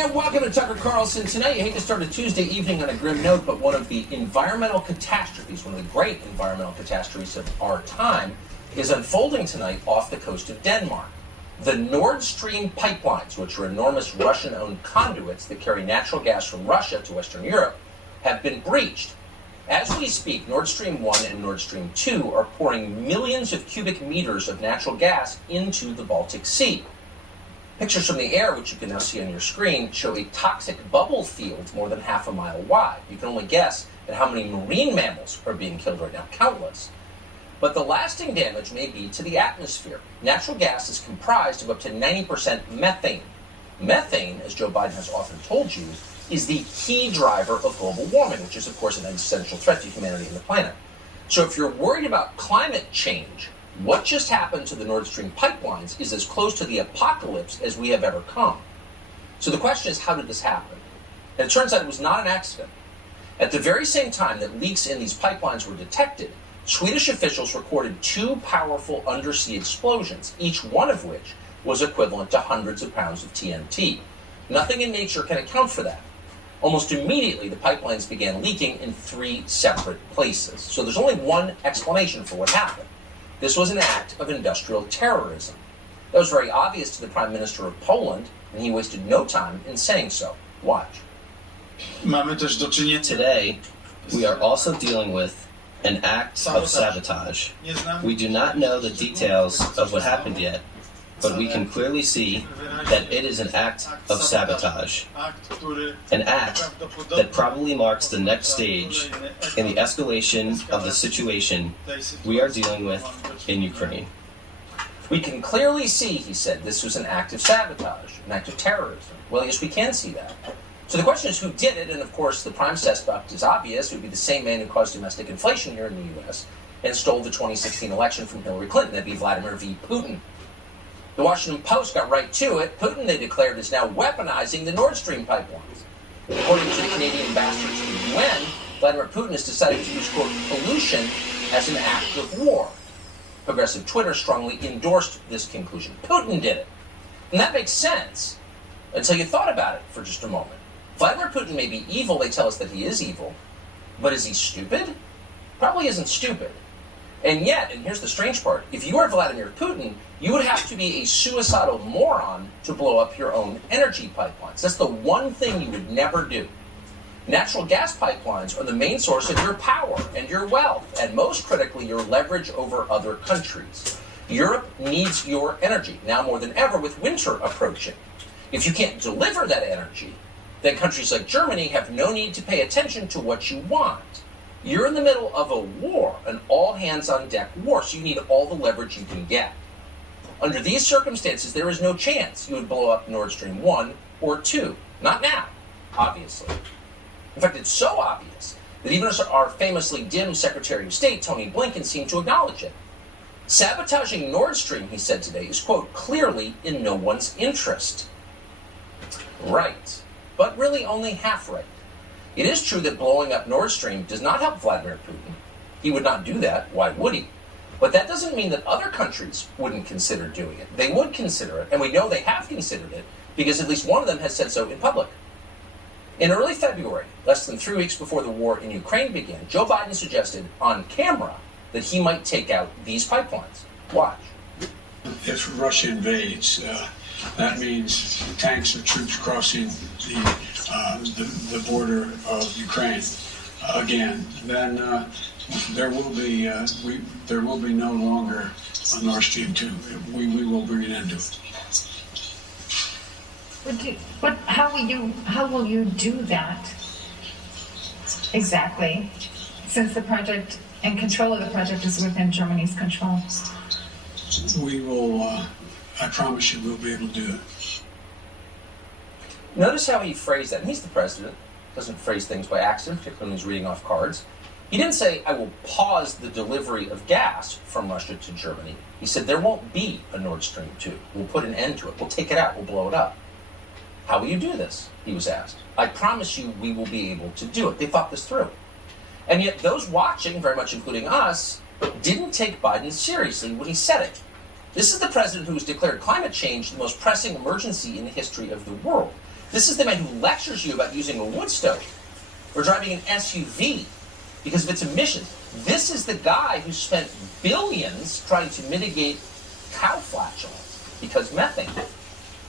And welcome to Tucker Carlson Tonight. You hate to start a Tuesday evening on a grim note, but one of the environmental catastrophes, one of the great environmental catastrophes of our time, is unfolding tonight off the coast of Denmark. The Nord Stream pipelines, which are enormous Russian-owned conduits that carry natural gas from Russia to Western Europe, have been breached. As we speak, Nord Stream 1 and Nord Stream 2 are pouring millions of cubic meters of natural gas into the Baltic Sea. Pictures from the air, which you can now see on your screen, show a toxic bubble field more than half a mile wide. You can only guess at how many marine mammals are being killed right now, countless. But the lasting damage may be to the atmosphere. Natural gas is comprised of up to 90% methane. Methane, as Joe Biden has often told you, is the key driver of global warming, which is, of course, an existential threat to humanity and the planet. So if you're worried about climate change, what just happened to the Nord Stream pipelines is as close to the apocalypse as we have ever come. So the question is, how did this happen? And it turns out it was not an accident. At the very same time that leaks in these pipelines were detected, Swedish officials recorded two powerful undersea explosions, each one of which was equivalent to hundreds of pounds of TNT. Nothing in nature can account for that. Almost immediately, the pipelines began leaking in three separate places. So there's only one explanation for what happened. This was an act of industrial terrorism. That was very obvious to the Prime Minister of Poland, and he wasted no time in saying so. Watch. Today, we are also dealing with an act of sabotage. We do not know the details of what happened yet, but we can clearly see that it is an act of sabotage. An act that probably marks the next stage in the escalation of the situation we are dealing with in Ukraine. We can clearly see, he said, this was an act of sabotage, an act of terrorism. Well, yes, we can see that. So the question is who did it, and of course the prime suspect is obvious. It would be the same man who caused domestic inflation here in the U.S. and stole the 2016 election from Hillary Clinton. That'd be Vladimir V. Putin. The Washington Post got right to it. Putin, they declared, is now weaponizing the Nord Stream pipelines. According to the Canadian ambassador to the UN, Vladimir Putin has decided to use, quote, pollution as an act of war. Progressive Twitter strongly endorsed this conclusion. Putin did it. And that makes sense until you thought about it for just a moment. Vladimir Putin may be evil. They tell us that he is evil. But is he stupid? Probably isn't stupid. And yet, and here's the strange part, if you are Vladimir Putin, you would have to be a suicidal moron to blow up your own energy pipelines. That's the one thing you would never do. Natural gas pipelines are the main source of your power and your wealth, and most critically, your leverage over other countries. Europe needs your energy, now more than ever with winter approaching. If you can't deliver that energy, then countries like Germany have no need to pay attention to what you want. You're in the middle of a war, an all-hands-on-deck war, so you need all the leverage you can get. Under these circumstances, there is no chance you would blow up Nord Stream 1 or 2. Not now, obviously. In fact, it's so obvious that even our famously dim Secretary of State, Tony Blinken, seemed to acknowledge it. Sabotaging Nord Stream, he said today, is, quote, clearly in no one's interest. Right, but really only half right. It is true that blowing up Nord Stream does not help Vladimir Putin. He would not do that. Why would he? But that doesn't mean that other countries wouldn't consider doing it. They would consider it, and we know they have considered it because at least one of them has said so in public. In early February, less than 3 weeks before the war in Ukraine began, Joe Biden suggested on camera that he might take out these pipelines. Watch. If Russia invades, that means tanks or troops crossing the border of Ukraine again. Then there will be no longer a Nord Stream 2. We will bring an end to it. But how will you do that exactly? Since the project and control of the project is within Germany's control. We will. I promise you, we'll be able to do it. Notice how he phrased that. And he's the president. Doesn't phrase things by accident, particularly when he's reading off cards. He didn't say, I will pause the delivery of gas from Russia to Germany. He said, there won't be a Nord Stream 2. We'll put an end to it. We'll take it out. We'll blow it up. How will you do this? He was asked. I promise you we will be able to do it. They thought this through. And yet those watching, very much including us, didn't take Biden seriously when he said it. This is the president who has declared climate change the most pressing emergency in the history of the world. This is the man who lectures you about using a wood stove or driving an SUV because of its emissions. This is the guy who spent billions trying to mitigate cow flatulence because methane.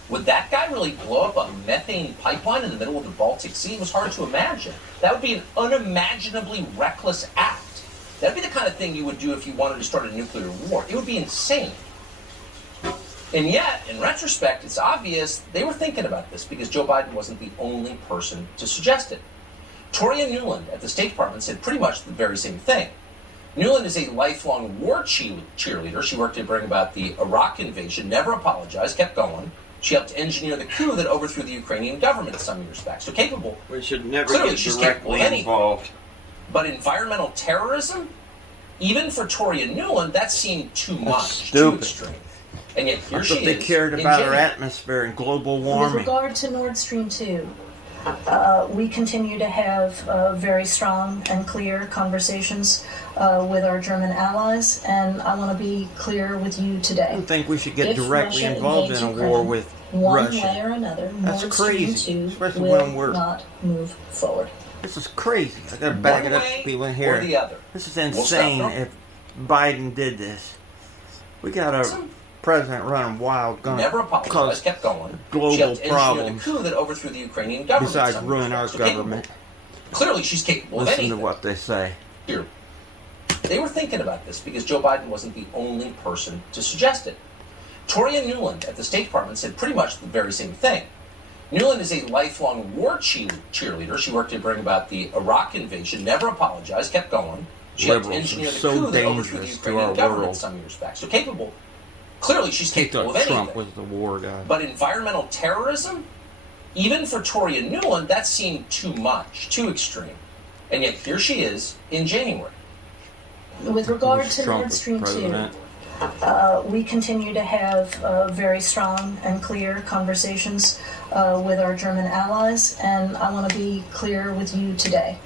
Would that guy really blow up a methane pipeline in the middle of the Baltic Sea? It was hard to imagine. That would be an unimaginably reckless act. That would be the kind of thing you would do if you wanted to start a nuclear war. It would be insane. And yet, in retrospect, it's obvious they were thinking about this because Joe Biden wasn't the only person to suggest it. Toria Nuland at the State Department said pretty much the very same thing. Nuland is a lifelong war cheerleader. She worked to bring about the Iraq invasion, never apologized, kept going. She helped engineer the coup that overthrew the Ukrainian government in some respects. So capable. We should never Clearly, get she's capable of directly anything. involved. But environmental terrorism, even for Toria Nuland, that seemed too much, too stupid. extreme. And yet here I she thought they is. cared in about our January. atmosphere and global With warming. regard to Nord Stream 2, we continue to have very strong and clear conversations with our German allies, and I want to be clear with you I today. don't think we should get If directly Russia involved in a invades war Ukraine, with one Russia. way or another, That's Nord crazy, Stream 2 especially will when we're- not move forward. This is crazy. I gotta back One it up way to people in or here. the other. This is We'll stop insane now. if Biden did this. We got a president running wild gun. Never apologized, cause kept going. global She helped engineer problems. the coup that overthrew the Ukrainian government. besides Some ruin our respects. So capable. government. Clearly, she's capable of Listen anything. to what they say. Here. They were thinking about this because Joe Biden wasn't the only person to suggest it. Toria Nuland at the State Department said pretty much the very same thing. Nuland is a lifelong war cheerleader. She worked to bring about the Iraq invasion, never apologized, kept going. She helped Liberals engineer are the so coup that overthrew the dangerous to Ukrainian our government in world. some respects. So capable. Clearly, she's He capable thought of anything. Trump was the war guy. But environmental terrorism, even for Toria Nuland, that seemed too much, too extreme. And yet here she is in January. With regard Wish to Trump Nord was Stream 2, president. we continue to have very strong and clear conversations with our German allies, and I want to be clear with you today.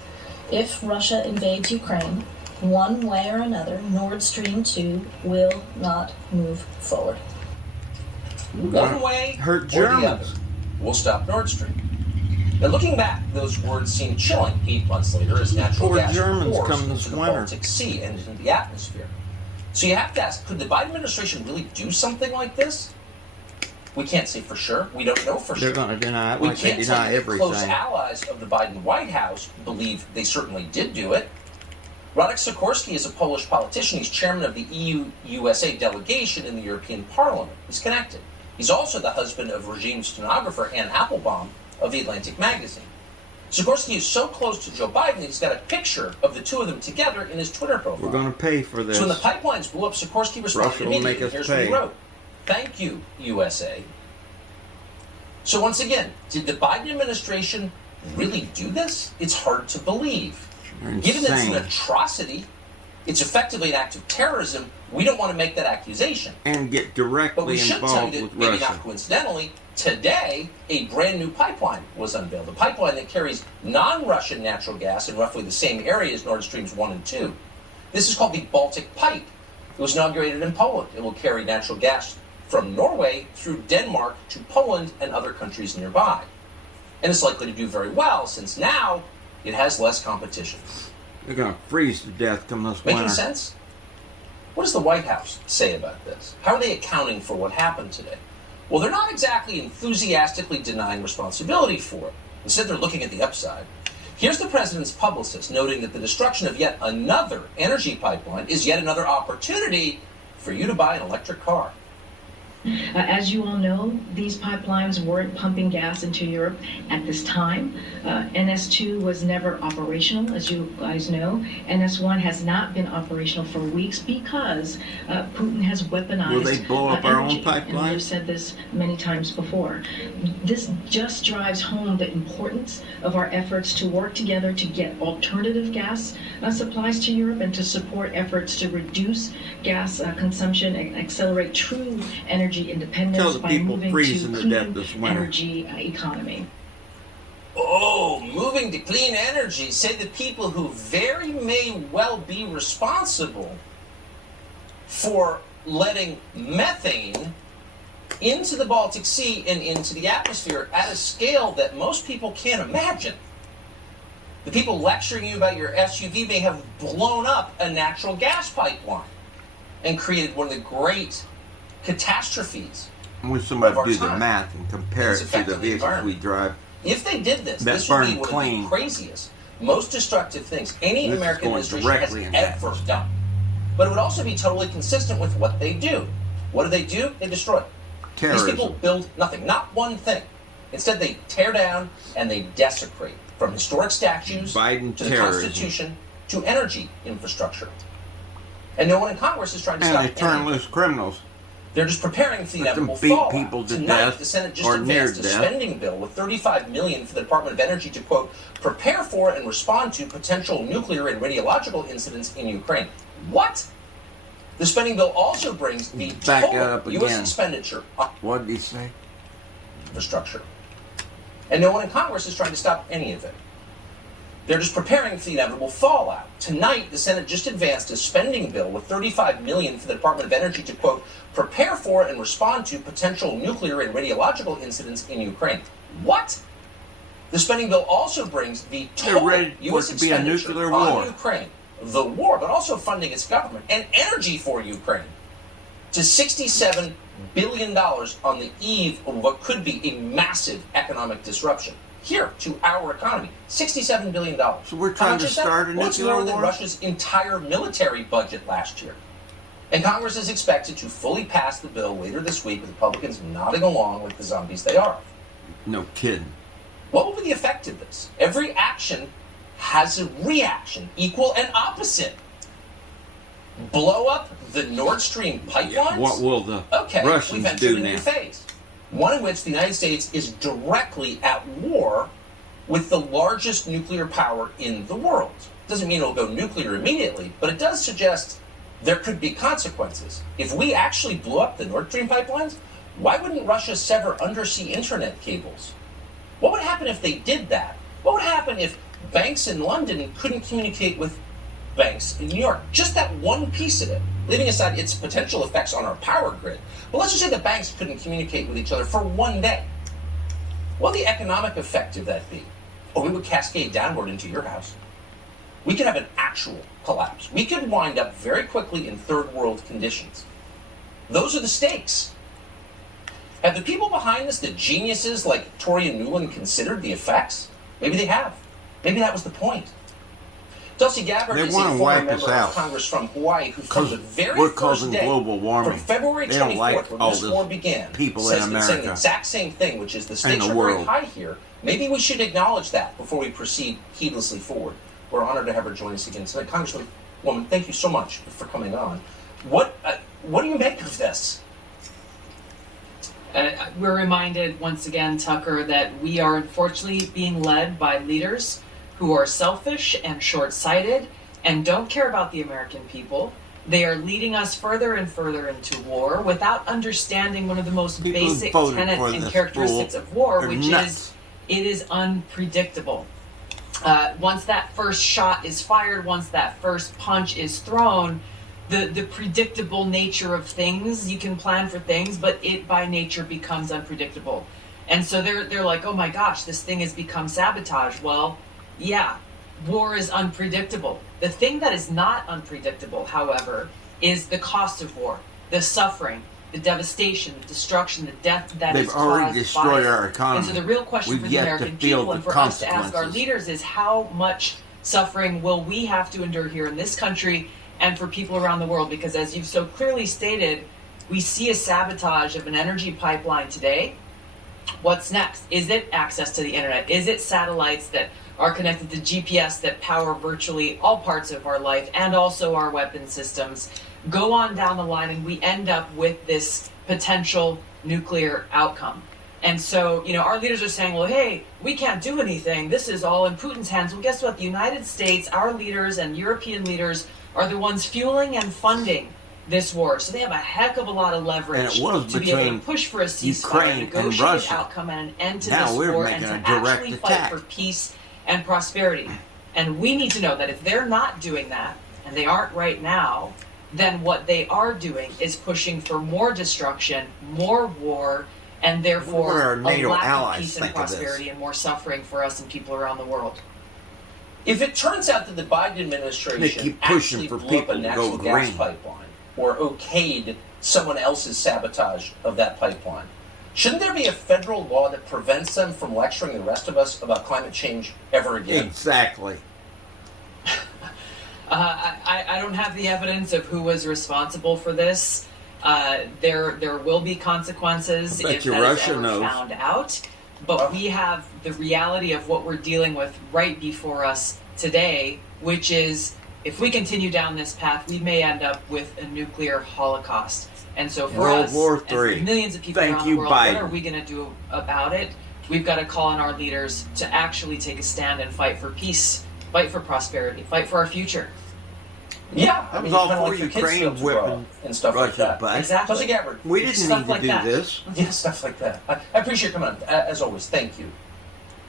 If Russia invades Ukraine, one way or another, Nord Stream 2 will not move forward. One way Hurt or the other. Germans. We'll stop Nord Stream. Now, looking back, those words seem chilling 8 months later as natural Poor gas Germans pours come into this the winter. Baltic Sea and into the atmosphere. So you have to ask, could the Biden administration really do something like this? We can't say for sure. We don't know for They're sure. going to deny it We like they can't tell deny you that close everything. allies of the Biden White House believe they certainly did do it. Radek Sikorski is a Polish politician. He's chairman of the EU-USA delegation in the European Parliament. He's connected. He's also the husband of regime stenographer Ann Applebaum of The Atlantic magazine. Sikorski is so close to Joe Biden, he's got a picture of the two of them together in his Twitter profile. We're going to pay for this. So when the pipelines blew up, Sikorski responded Russia will make immediately. us Here's what he pay. wrote. Thank you, USA. So once again, did the Biden administration really do this? It's hard to believe. You're Given that it's insane. an atrocity, it's effectively an act of terrorism, we don't want to make that accusation. And get But we directly should tell involved you with that, maybe Russia. not coincidentally, today a brand new pipeline was unveiled. A pipeline that carries non-Russian natural gas in roughly the same area as Nord Streams 1 and 2. This is called the Baltic Pipe. It was inaugurated in Poland. It will carry natural gas from Norway through Denmark to Poland and other countries nearby. And it's likely to do very well since now it has less competition. They're going to freeze to death come this Making winter. sense? What does the White House say about this? How are they accounting for what happened today? Well, they're not exactly enthusiastically denying responsibility for it. Instead, they're looking at the upside. Here's the president's publicist noting that the destruction of yet another energy pipeline is yet another opportunity for you to buy an electric car. As you all know, these pipelines weren't pumping gas into Europe at this time. NS2 was never operational, as you guys know. NS1 has not been operational for weeks because Putin has weaponized Will they blow up our own energy. pipeline? And we've said this many times before. This just drives home the importance of our efforts to work together to get alternative gas supplies to Europe and to support efforts to reduce gas consumption and accelerate true energy independence Tell the by people moving freezing to to death clean this winter. energy economy. Oh, moving to clean energy, say the people who very may well be responsible for letting methane into the Baltic Sea and into the atmosphere at a scale that most people can't imagine. The people lecturing you about your SUV may have blown up a natural gas pipeline and created one of the great catastrophes. When somebody of our do the time. math and compare It's it to the affecting the vehicles we environment. drive, If they did this, That this would be burn one clean. of the craziest, most destructive things any This is American going administration has directly into ever done. But it would also be totally consistent with what they do. What do? They destroy. terrorism. These people build nothing, not one thing. Instead, they tear down and they desecrate, from historic statues Biden to the terrorism. Constitution to energy infrastructure. And no one in Congress is trying to And stop they turn any of it. loose criminals. They're just preparing for the Let them inevitable beat fallout. people to Tonight, death the Senate just or near advanced a death. spending bill with $35 million for the Department of Energy to, quote, prepare for and respond to potential nuclear and radiological incidents in Ukraine. What? The spending bill also brings the Back that total up U.S. again. expenditure on What did he say? infrastructure. And no one in Congress is trying to stop any of it. They're just preparing for the inevitable fallout. Tonight, the Senate just advanced a spending bill with $35 million for the Department of Energy to, quote, prepare for and respond to potential nuclear and radiological incidents in Ukraine. What? The spending bill also brings the total ready for U.S. it to be a expenditure nuclear on war. Ukraine, the war, but also funding its government and energy for Ukraine, to $67 billion on the eve of what could be a massive economic disruption. Here, to our economy, $67 billion. So we're How trying much to is that? start a Well, it's nuclear more than war? Russia's entire military budget last year. And Congress is expected to fully pass the bill later this week with Republicans nodding along like the zombies they are. No kidding. What will be the effect of this? Every action has a reaction, equal and opposite. Blow up the Nord Stream pipelines? What will the Okay, we've Russians entered do a new now? phase. One in which the United States is directly at war with the largest nuclear power in the world. Doesn't mean it'll go nuclear immediately, but it does suggest there could be consequences. If we actually blew up the Nord Stream pipelines, why wouldn't Russia sever undersea internet cables? What would happen if they did that? What would happen if banks in London couldn't communicate with banks in New York? Just that one piece of it, leaving aside its potential effects on our power grid. But let's just say the banks couldn't communicate with each other for one day. What would the economic effect of that be? Or it would cascade downward into your house. We could have an actual collapse. We could wind up very quickly in third world conditions. Those are the stakes. Have the people behind this, the geniuses like Toria Nuland, considered the effects? Maybe they have. Maybe that was the point. Tulsi Gabbard They is a wanna former wipe member us out. of Congress from Hawaii who, from the very we're first causing day, global warming. from February They don't 24th, like when all this this war began, people in says been saying the America exact same thing, which is the stakes the are very world. high here. Maybe we should acknowledge that before we proceed heedlessly forward. We're honored to have her join us again tonight. Congresswoman, thank you so much for coming on. What do you make of this? We're reminded once again, Tucker, that we are unfortunately being led by leaders who are selfish and short-sighted and don't care about the American people. They are leading us further and further into war without understanding one of the most People who basic voted tenets for and this characteristics fool of war, are which nuts. is it is unpredictable. Once that first shot is fired, once that first punch is thrown, the predictable nature of things, you can plan for things, but it by nature becomes unpredictable. And so they're like, oh my gosh, this thing has become sabotage. Well, yeah, war is unpredictable. The thing that is not unpredictable, however, is the cost of war, the suffering, the devastation, the destruction, the death that They've is already caused destroyed by it. our economy. And so the real question We've for the yet to American feel people the and for us to ask our consequences. leaders is how much suffering will we have to endure here in this country and for people around the world? Because as you've so clearly stated, we see a sabotage of an energy pipeline today. What's next? Is it access to the internet? Is it satellites that are connected to GPS that power virtually all parts of our life and also our weapon systems? Go on down the line and we end up with this potential nuclear outcome. And so, our leaders are saying, well, hey, we can't do anything. This is all in Putin's hands. Well, guess what? The United States, our leaders and European leaders are the ones fueling and funding this war. So they have a heck of a lot of leverage And it was to be able to between push for a ceasefire, Ukraine and negotiate Russia. an outcome and an end to Now this we're war and making to a direct actually attack. fight for peace and prosperity. And we need to know that if they're not doing that, and they aren't right now, then what they are doing is pushing for more destruction, more war, and What do our therefore a NATO lack of allies peace and think of this? prosperity and more suffering for us and people around the world. If it turns out that the Biden They administration keep pushing actually for blew up a people to natural go gas green. pipeline or okayed someone else's sabotage of that pipeline, shouldn't there be a federal law that prevents them from lecturing the rest of us about climate change ever again? Exactly. I don't have the evidence of who was responsible for this. There will be consequences Bet if you that Russia is ever knows. found out. But we have the reality of what we're dealing with right before us today, which is if we continue down this path, we may end up with a nuclear holocaust. And so for World us, War and for III. millions of people Thank around you, the world, Biden. what are we going to do about it? We've got to call on our leaders to actually take a stand and fight for peace, fight for prosperity, fight for our future. Yeah, That was you all kinda for like your kids Ukraine field to grow whipping up and stuff like Russia's that. butt. Exactly. Tulsi Gabbard, We didn't Stuff need to like do that. this. yeah, stuff like that. I appreciate you coming on, as always. Thank you.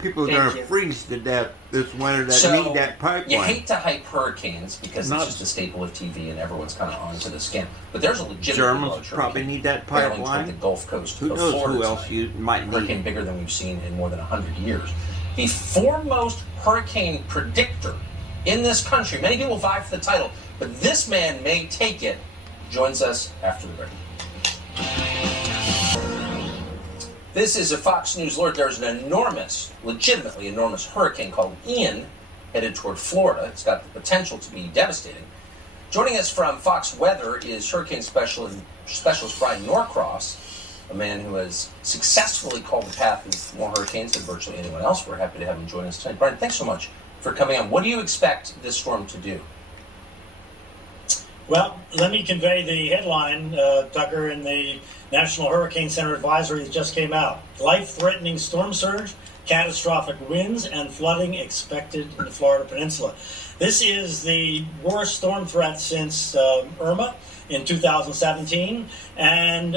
People are Thank going to you. freeze to death this winter that So, need that pipeline. you hate to hype hurricanes because Not- it's just a staple of TV and everyone's kind of onto the skin. But there's a legitimate Germans large probably hurricane need that barreling toward pipeline. the Gulf Coast Who of knows Florida who else tonight. you might Hurricane need? bigger than we've seen in more than 100 years. The foremost hurricane predictor in this country. Many people vie for the title, but this man may take it. Joins us after the break. This is a Fox News alert. There's an enormous, legitimately enormous hurricane called Ian headed toward Florida. It's got the potential to be devastating. Joining us from Fox Weather is hurricane specialist Brian Norcross, a man who has successfully called the path of more hurricanes than virtually anyone else. We're happy to have him join us tonight. Brian, thanks so much for coming on. What do you expect this storm to do? Well, let me convey the headline, Tucker, in the National Hurricane Center advisory that just came out. Life-threatening storm surge, catastrophic winds, and flooding expected in the Florida Peninsula. This is the worst storm threat since Irma in 2017, and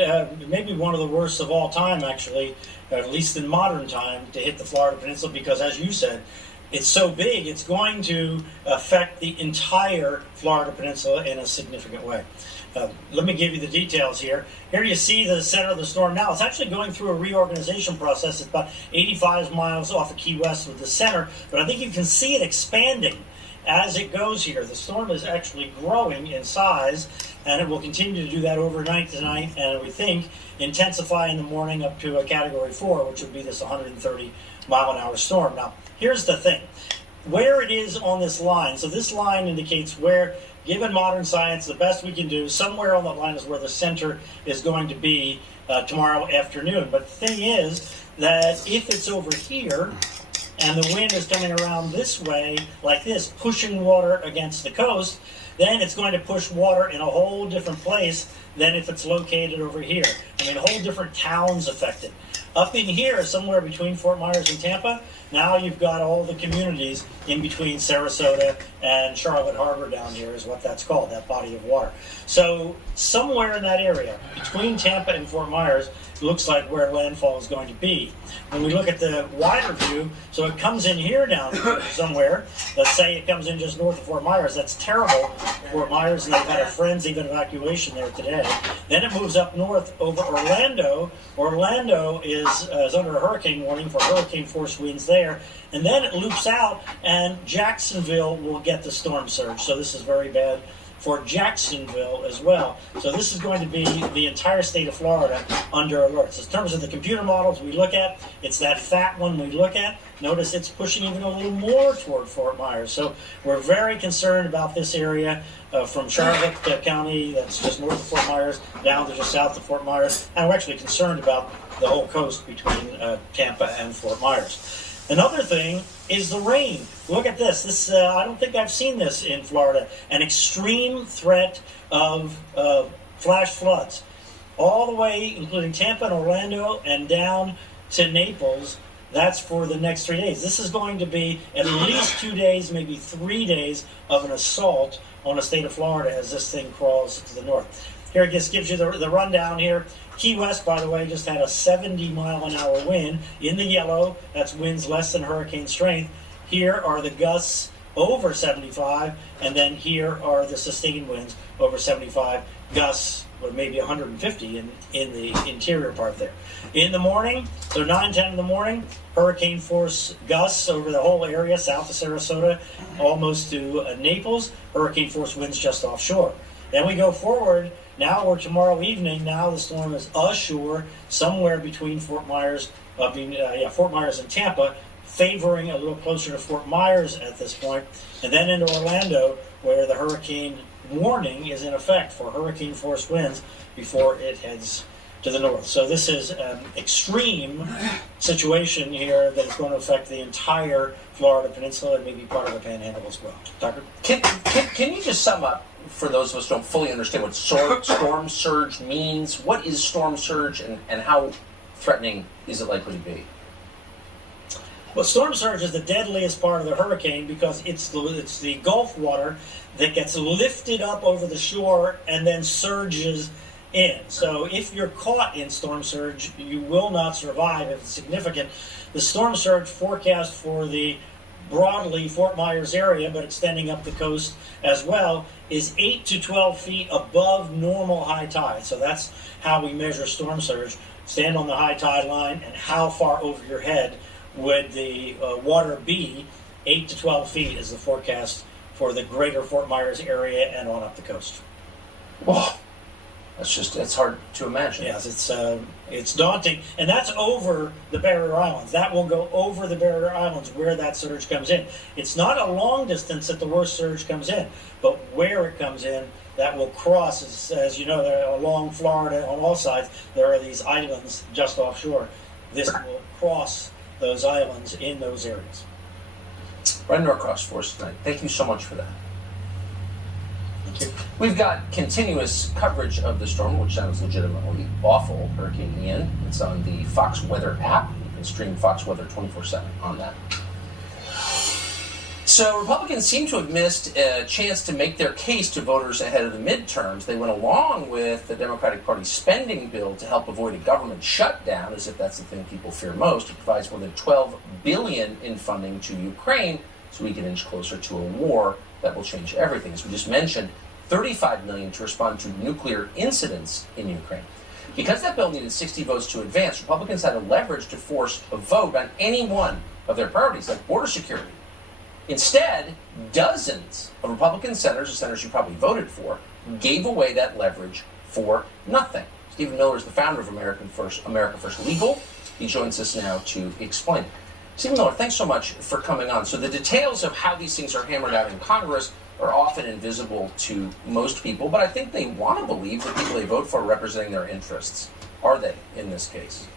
maybe one of the worst of all time, actually, at least in modern time, to hit the Florida Peninsula because, as you said, it's so big, it's going to affect the entire Florida Peninsula in a significant way. Let me give you the details here. Here you see the center of the storm now. It's actually going through a reorganization process. It's about 85 miles off of Key West with the center, but I think you can see it expanding as it goes here. The storm is actually growing in size, and it will continue to do that overnight tonight, and we think intensify in the morning up to a Category 4, which would be this 130-mile-an-hour storm. Now, here's the thing. Where it is on this line, so this line indicates where, given modern science, the best we can do, somewhere on that line is where the center is going to be tomorrow afternoon. But the thing is that if it's over here, and the wind is coming around this way, like this, pushing water against the coast, then it's going to push water in a whole different place than if it's located over here. I mean, whole different towns affected. Up in here, somewhere between Fort Myers and Tampa, now you've got all the communities in between Sarasota and Charlotte Harbor down here is what that's called, that body of water. So somewhere in that area, between Tampa and Fort Myers, looks like where landfall is going to be. When we look at the wider view, so it comes in here down somewhere. Let's say it comes in just north of Fort Myers. That's terrible. Fort Myers, and they've had a frenzied evacuation there today. Then it moves up north over Orlando. Orlando is under a hurricane warning for hurricane force winds there. And then it loops out, and Jacksonville will get the storm surge. So this is very bad for Jacksonville as well. So this is going to be the entire state of Florida under alert. So in terms of the computer models we look at, it's that fat one we look at. Notice it's pushing even a little more toward Fort Myers. So we're very concerned about this area from Charlotte County, that's just north of Fort Myers, down to just south of Fort Myers. And we're actually concerned about the whole coast between Tampa and Fort Myers. Another thing is the rain. Look at this. This I don't think I've seen this in Florida. An extreme threat of flash floods. All the way, including Tampa and Orlando and down to Naples. That's for the next 3 days. This is going to be at least 2 days, maybe 3 days of an assault on the state of Florida as this thing crawls to the north. Here it just gives you the rundown here. Key West, by the way, just had a 70-mile-an-hour wind in the yellow. That's winds less than hurricane strength. Here are the gusts over 75, and then here are the sustained winds over 75, gusts or maybe 150 in the interior part there. In the morning, so 9:10 in the morning, hurricane force gusts over the whole area south of Sarasota, almost to Naples, hurricane force winds just offshore. Then we go forward. Now we're tomorrow evening. Now the storm is ashore, somewhere between Fort Myers and Tampa, favoring a little closer to Fort Myers at this point, and then into Orlando, where the hurricane warning is in effect for hurricane force winds before it heads to the north. So this is an extreme situation here that is going to affect the entire Florida Peninsula and maybe part of the Panhandle as well. Tucker? Can you just sum up, for those of us who don't fully understand what storm surge means? What is storm surge, and how threatening is it likely to be? Well, storm surge is the deadliest part of the hurricane because it's the Gulf water that gets lifted up over the shore and then surges in. So if you're caught in storm surge, you will not survive if it's significant. The storm surge forecast for the broadly Fort Myers area, but extending up the coast as well, is 8 to 12 feet above normal high tide. So that's how we measure storm surge. Stand on the high tide line, and how far over your head would the water be? 8 to 12 feet is the forecast for the greater Fort Myers area and on up the coast. Whoa. It's hard to imagine. Yes, it's daunting, and that's over the barrier islands. That will go over the barrier islands where that surge comes in. It's not a long distance that the worst surge comes in, but where it comes in, that will cross. As you know, along Florida on all sides, there are these islands just offshore. This will cross those islands in those areas. Brent Norcross for us tonight. Thank you so much for that. We've got continuous coverage of the storm, which sounds legitimately awful. Hurricane Ian. It's on the Fox Weather app. You can stream Fox Weather 24/7 on that. So Republicans seem to have missed a chance to make their case to voters ahead of the midterms. They went along with the Democratic Party spending bill to help avoid a government shutdown, as if that's the thing people fear most. It provides more than $12 billion in funding to Ukraine, so we get inch closer to a war that will change everything. As we just mentioned, $35 million to respond to nuclear incidents in Ukraine. Because that bill needed 60 votes to advance, Republicans had a leverage to force a vote on any one of their priorities, like border security. Instead, dozens of Republican senators, the senators you probably voted for, gave away that leverage for nothing. Stephen Miller is the founder of America First Legal. He joins us now to explain it. Stephen Miller, thanks so much for coming on. So the details of how these things are hammered out in Congress are often invisible to most people, but I think they want to believe the people they vote for are representing their interests. Are they in this case?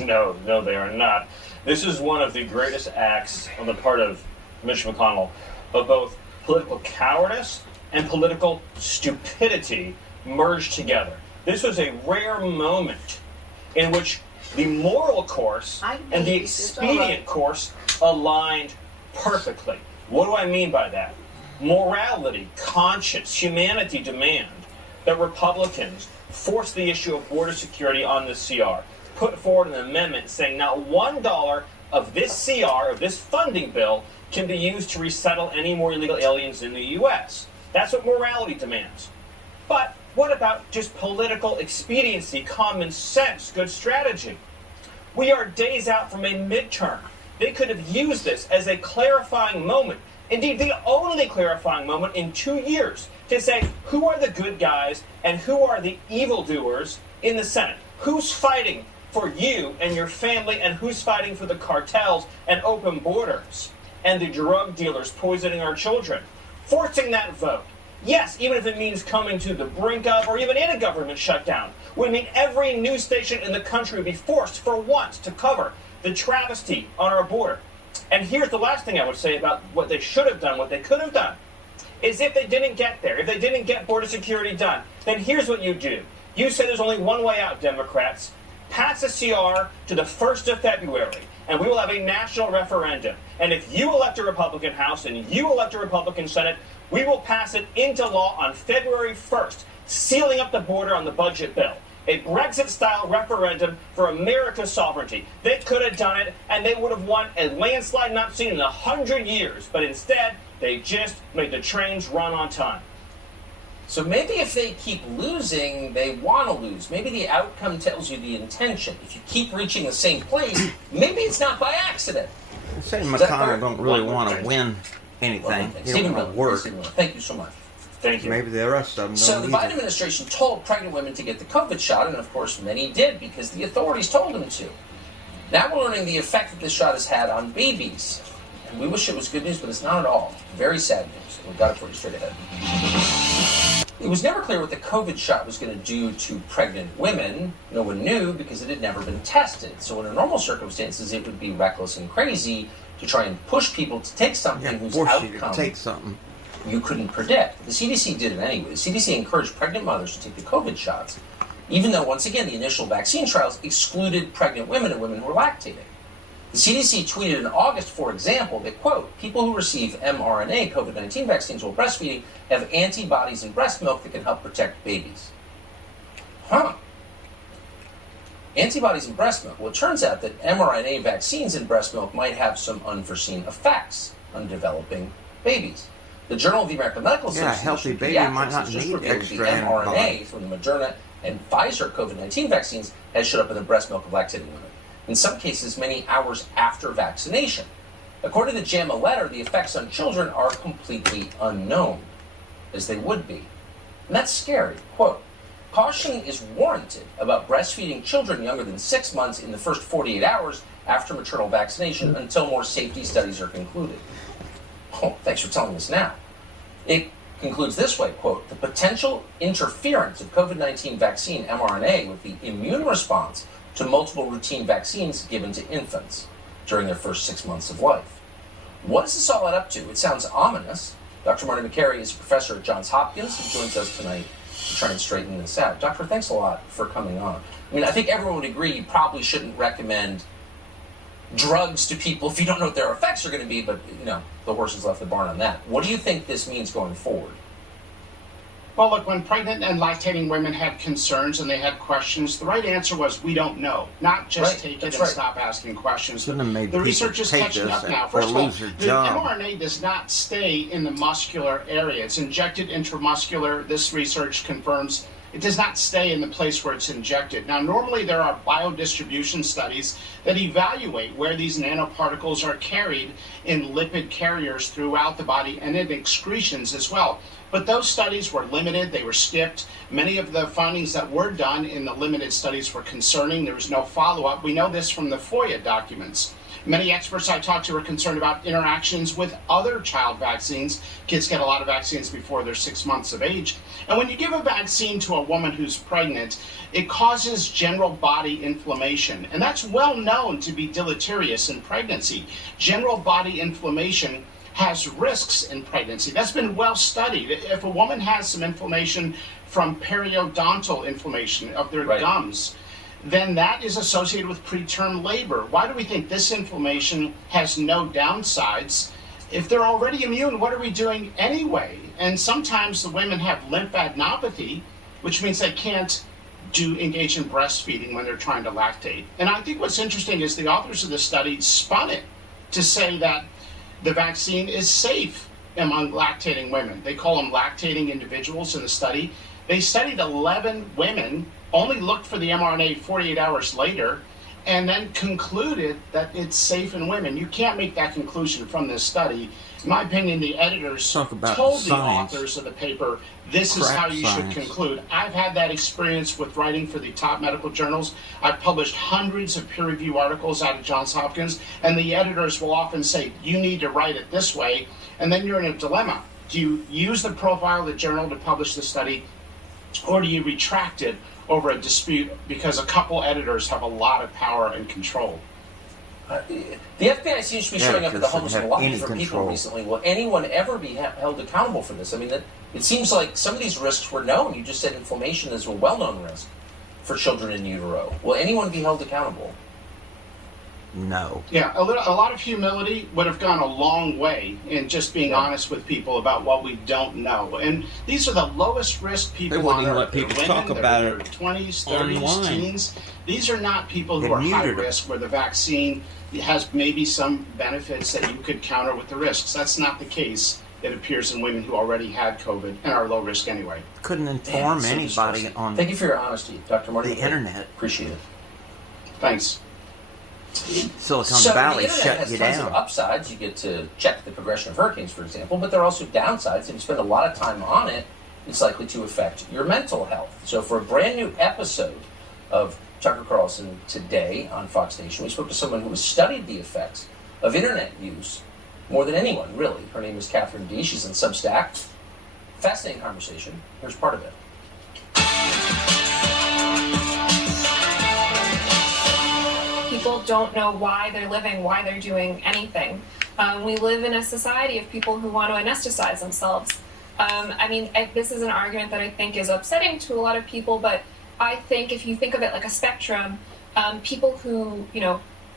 No, they are not. This is one of the greatest acts on the part of Mitch McConnell of both political cowardice and political stupidity merged together. This was a rare moment in which the moral course and the expedient course aligned perfectly. What do I mean by that? Morality, conscience, humanity demand that Republicans force the issue of border security on the CR, put forward an amendment saying not $1 of this CR, of this funding bill, can be used to resettle any more illegal aliens in the U.S. That's what morality demands. But what about just political expediency, common sense, good strategy? We are days out from a midterm. They could have used this as a clarifying moment, indeed the only clarifying moment in 2 years, to say who are the good guys and who are the evildoers in the Senate. Who's fighting for you and your family, and who's fighting for the cartels and open borders and the drug dealers poisoning our children. Forcing that vote. Yes, even if it means coming to the brink of or even in a government shutdown, would mean every news station in the country would be forced for once to cover the travesty on our border. And here's the last thing I would say about what they should have done, what they could have done, is if they didn't get there, if they didn't get border security done, then here's what you do. You say there's only one way out, Democrats. Pass a CR to the 1st of February, and we will have a national referendum. And if you elect a Republican House and you elect a Republican Senate, we will pass it into law on February 1st, sealing up the border on the budget bill. a Brexit-style referendum for America's sovereignty. They could have done it, and they would have won a landslide not seen in 100 years. But instead, they just made the trains run on time. So maybe if they keep losing, they want to lose. Maybe the outcome tells you the intention. If you keep reaching the same place, maybe it's not by accident. Say McConnell don't really want to win anything. He don't want to work. Thank you so much. Thank you. Maybe the rest of them don't So the either. Biden administration told pregnant women to get the COVID shot, and of course many did because the authorities told them to. Now we're learning the effect that this shot has had on babies. And we wish it was good news, but it's not at all. Very sad news. We've got it for you straight ahead. It was never clear what the COVID shot was going to do to pregnant women. No one knew because it had never been tested. So under normal circumstances, it would be reckless and crazy to try and push people to take something whose force you to outcome take something. you couldn't predict. The CDC did it anyway. The CDC encouraged pregnant mothers to take the COVID shots, even though, once again, the initial vaccine trials excluded pregnant women and women who were lactating. The CDC tweeted in August, for example, that, quote, people who receive mRNA COVID-19 vaccines while breastfeeding have antibodies in breast milk that can help protect babies. Huh. Antibodies in breast milk. Well, it turns out that mRNA vaccines in breast milk might have some unforeseen effects on developing babies. The Journal of the American Medical Association, a healthy baby Pediatrics, might not has just need revealed extra the mRNA antibodies. from the Moderna and Pfizer COVID-19 vaccines has showed up in the breast milk of lactating women, in some cases many hours after vaccination. According to the JAMA letter, the effects on children are completely unknown, as they would be. And that's scary. Quote, caution is warranted about breastfeeding children younger than 6 months in the first 48 hours after maternal vaccination until more safety studies are concluded. Oh, thanks for telling us now. It concludes this way, quote, the potential interference of COVID-19 vaccine mRNA with the immune response to multiple routine vaccines given to infants during their first 6 months of life. What does this all add up to? It sounds ominous. Dr. Marty Makary is a professor at Johns Hopkins who joins us tonight to try and straighten this out. Doctor, thanks a lot for coming on. I mean, I think everyone would agree you probably shouldn't recommend drugs to people if you don't know what their effects are going to be, but, you know, the horse has left the barn on that. What do you think this means going forward? Well, look, when pregnant and lactating women had concerns and they had questions, the right answer was we don't know. Not just take it and stop asking questions. Shouldn't have made the people research is take catching this up now. or First of all, lose their the job. mRNA does not stay in the muscular area. It's injected intramuscular. This research confirms it does not stay in the place where it's injected. Now, normally there are biodistribution studies that evaluate where these nanoparticles are carried in lipid carriers throughout the body and in excretions as well. But those studies were limited, they were skipped. Many of the findings that were done in the limited studies were concerning. There was no follow-up. We know this from the FOIA documents. Many experts I talked to were concerned about interactions with other child vaccines. Kids get a lot of vaccines before they're 6 months of age. And when you give a vaccine to a woman who's pregnant, it causes general body inflammation. And that's well known to be deleterious in pregnancy. General body inflammation has risks in pregnancy. That's been well studied. If a woman has some inflammation from periodontal inflammation of their gums, then that is associated with preterm labor. Why do we think this inflammation has no downsides? If they're already immune, what are we doing anyway? And sometimes the women have lymphadenopathy, which means they can't engage in breastfeeding when they're trying to lactate. And I think what's interesting is the authors of the study spun it to say that the vaccine is safe among lactating women. They call them lactating individuals in the study. They studied 11 women, only looked for the mRNA 48 hours later, and then concluded that it's safe in women. You can't make that conclusion from this study. In my opinion, the editors told the authors of the paper, this is how you should conclude. I've had that experience with writing for the top medical journals. I've published hundreds of peer-reviewed articles out of Johns Hopkins, and the editors will often say, you need to write it this way, and then you're in a dilemma. Do you use the profile of the journal to publish the study, or do you retract it over a dispute because a couple editors have a lot of power and control? The FBI seems to be showing up at the homes of a lot of different people recently. Will anyone ever be held accountable for this? I mean, it seems like some of these risks were known. You just said inflammation is a well-known risk for children in utero. Will anyone be held accountable? know. Yeah, a lot of humility would have gone a long way in just being honest with people about what we don't know. And these are the lowest risk people. They wouldn't on even earth. let people They're talk women, about they're it 20s, 30s, online. teens. These are not people who They are high muted them. risk, where the vaccine has maybe some benefits that you could counter with the risks. That's not the case. It appears in women who already had COVID and are low risk anyway. Couldn't inform anybody on Thank you for your honesty, Dr. Marty. the internet. Appreciate it. Thanks. Silicon So Valley the internet shut has you tons down. of upsides. You get to check the progression of hurricanes, for example, but there are also downsides. If you spend a lot of time on it, it's likely to affect your mental health. So for a brand new episode of Tucker Carlson Today on Fox Nation, we spoke to someone who has studied the effects of internet use more than anyone, really. Her name is Catherine D. She's on Substack. Fascinating conversation. Here's part of it. People don't know why they're living, why they're doing anything. We live in a society of people who want to anesthetize themselves. This is an argument that I think is upsetting to a lot of people, but I think if you think of it like a spectrum, people who,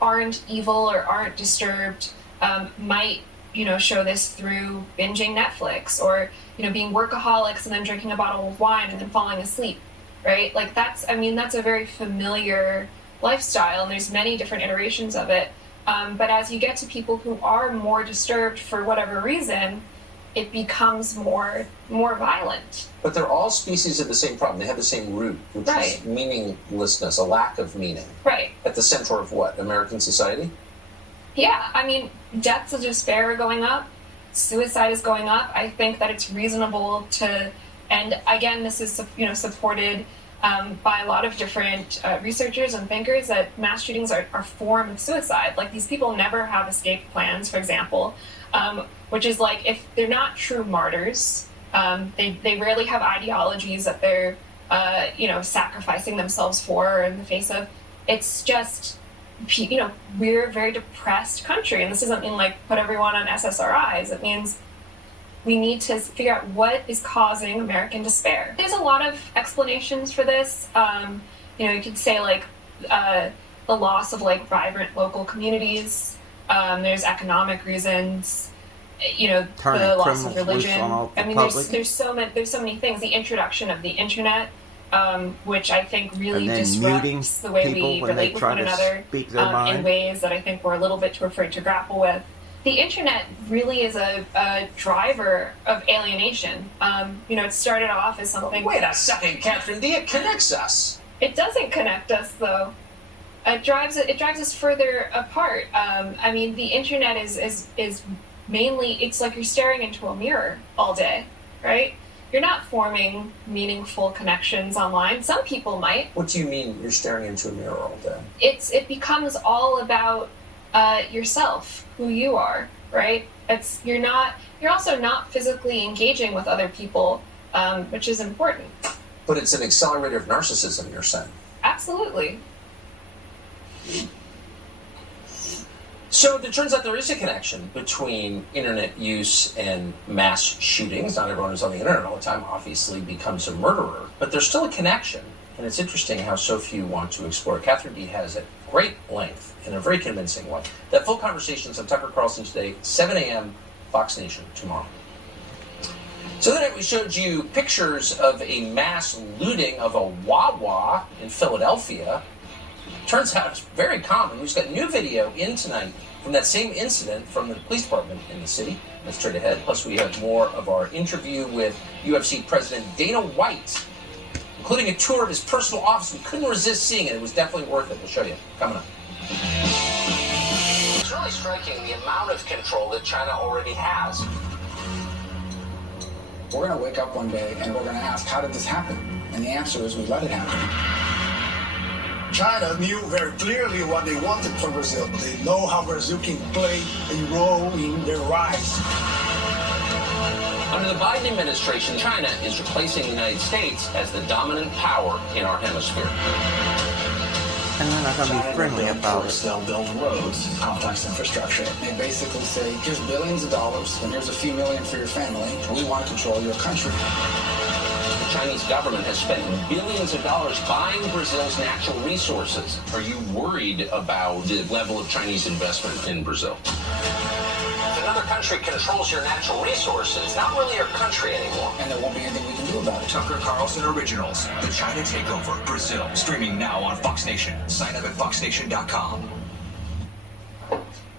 aren't evil or aren't disturbed might, show this through binging Netflix or, being workaholics and then drinking a bottle of wine and then falling asleep, right? Like that's a very familiar lifestyle, and there's many different iterations of it. But as you get to people who are more disturbed for whatever reason, it becomes more violent. But they're all species of the same problem. They have the same root, which is meaninglessness, a lack of meaning. Right. At the center of what? American society? Yeah, deaths of despair are going up. Suicide is going up. I think that it's reasonable to, and again, this is, supported by a lot of different researchers and thinkers, that mass shootings are a form of suicide. Like, these people never have escape plans, for example, which is like, if they're not true martyrs, they rarely have ideologies that they're, sacrificing themselves for in the face of. It's just, we're a very depressed country, and this doesn't mean like put everyone on SSRIs. It means we need to figure out what is causing American despair. There's a lot of explanations for this. You could say like the loss of like vibrant local communities. There's economic reasons. The loss of religion. There's so many things. The introduction of the internet, which I think really disrupts the way we relate with one another in ways that I think we're a little bit too afraid to grapple with. The internet really is a driver of alienation. It started off as something... Wait a second, Catherine D. It connects us. It doesn't connect us, though. It drives us further apart. The internet is mainly... It's like you're staring into a mirror all day, right? You're not forming meaningful connections online. Some people might. What do you mean you're staring into a mirror all day? It becomes all about yourself, who you are, right? You're also not physically engaging with other people, which is important. But it's an accelerator of narcissism, you're saying? Absolutely. So it turns out there is a connection between internet use and mass shootings. Not everyone who's on the internet all the time obviously becomes a murderer, but there's still a connection. And it's interesting how so few want to explore it. Catherine D. has at great length, in a very convincing way. That full conversation is on Tucker Carlson Today, 7 a.m., Fox Nation tomorrow. So the other night we showed you pictures of a mass looting of a Wawa in Philadelphia. Turns out it's very common. We've got new video in tonight from that same incident from the police department in the city. Let's straight ahead. Plus we have more of our interview with UFC President Dana White, including a tour of his personal office. We couldn't resist seeing it. It was definitely worth it. We'll show you. Coming up. It's really striking the amount of control that China already has. We're going to wake up one day and we're going to ask, how did this happen? And the answer is we let it happen. China knew very clearly what they wanted from Brazil. They know how Brazil can play a role in their rise. Under the Biden administration, China is replacing the United States as the dominant power in our hemisphere. And they're not going to be friendly about it. They'll build roads, complex infrastructure. They basically say, here's billions of dollars, and here's a few million for your family. We want to control your country. Chinese government has spent billions of dollars buying Brazil's natural resources. Are you worried about the level of Chinese investment in Brazil? If another country controls your natural resources, it's not really your country anymore. And there won't be anything we can do about it. Tucker Carlson Originals, The China Takeover, Brazil, streaming now on Fox Nation. Sign up at foxnation.com.